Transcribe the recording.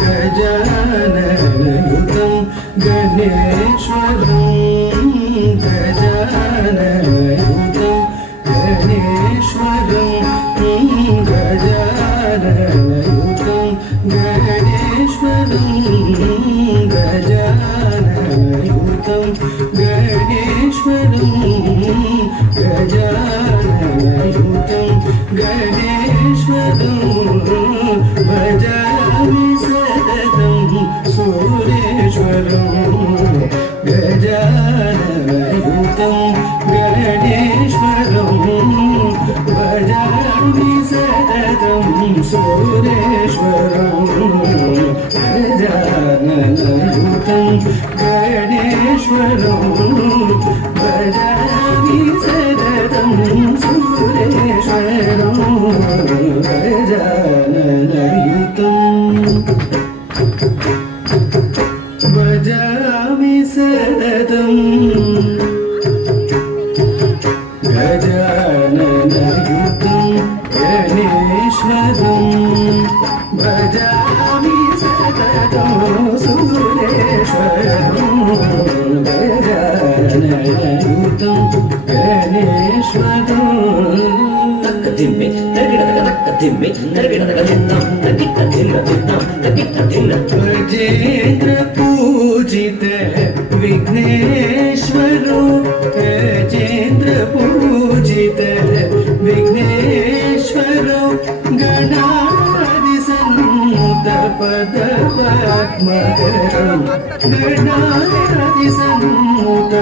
गजाननयुतं गणेश्वरं गजाननयुतं गणेश्वरं गजाननयुतं गणेश्वरं गजाननयुतं गणेश्वरं गजाननयुतं गणेश्वरं भजामि सततं सुरेश्वरं गजाननयुतं गणेश्वरं भजामि सततं सुरेश्वरं गजाननयुतं गणेश्वरं भजामि सततं सुरेश्वरं गजाननयुतं भजामि सततं गजाननयुतं गणेश्वरं भजामि सततं सुरेश्वरं गजाननयुतं गणेश्वरं तक्कदिम्मे तर्गिडदग तक्कदिम्मे तर्गिडदग दिन्नं तक्किट्ट दिन्न दिन्नं तक्किट्ट दिन्न गजेन्द्र पूजित विघ्नेश्वरो गजेन्द्र पूजित विघ्नेश्वरो गणाधि सन्नुत पदपद्मकरं गणाधि सन्नुत